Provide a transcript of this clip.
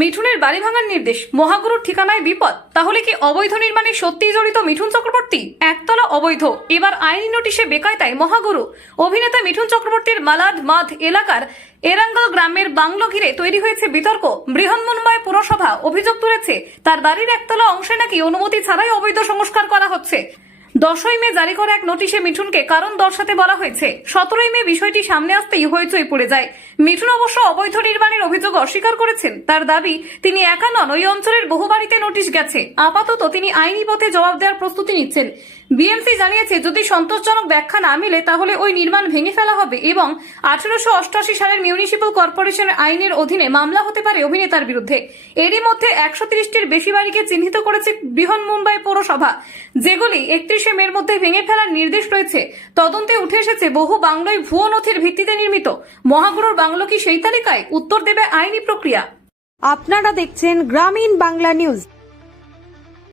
মিঠুনের বাড়ি ভাঙার নির্দেশ, মহাগুরুর ঠিকানায় বিপদ। তাহলে কি অবৈধ নির্মাণে সত্যিই জড়িত মিঠুন চক্রবর্তী? একতলা অবৈধ, এবার আইনি নোটিশে বেকায়দায় মহাগুরু। অভিনেতা মিঠুন চক্রবর্তীর মালাড মাধ এলাকার এরাঙ্গল গ্রামের বাংলো ঘিরে তৈরি হয়েছে বিতর্ক। বৃহন্মুম্বাই পুরসভা অভিযোগ তুলেছে তার বাড়ির একতলা অংশে নাকি অনুমতি ছাড়াই অবৈধ সংস্কার করা হচ্ছে। 10ই মে জারি করা এক নোটিশে মিঠুনকে কারণ দর্শাতে বলা হয়েছে। 17ই মে বিষয়টি সামনে আসতেই হইচই পড়ে যায়। মিঠুন অবশ্য অবৈধ নির্মাণের অভিযোগ অস্বীকার করেছেন। তার দাবি, তিনি একা নন, ওই অঞ্চলের বহু বাড়িতে নোটিশ গেছে। আপাতত তিনি আইনি পথে জবাব দেওয়ার প্রস্তুতি নিচ্ছেন। বিএমসি জানিয়েছে, যদি সন্তোষজনক ব্যাখ্যা না মিলে তাহলে ওই নির্মাণ ভেঙে ফেলা হবে এবং 1888 সালের মিউনিসিপ্যাল কর্পোরেশন আইনের অধীনে মামলা হতে পারে অভিনেতার বিরুদ্ধে। এরই মধ্যে 130টির বেশি বাড়িকে চিহ্নিত করেছে বৃহন্মুম্বাই পৌরসভা, যেগুলি 31শে মের মধ্যে ভেঙে ফেলার নির্দেশ রয়েছে। তদন্তে উঠে এসেছে বহু বাংলোয় ভুয়ো নথির ভিত্তিতে নির্মিত। মহাগুরুর বাংলো কি সেই তালিকায়? উত্তর দেবে আইনি প্রক্রিয়া। আপনারা দেখছেন গ্রামীণ বাংলা নিউজ।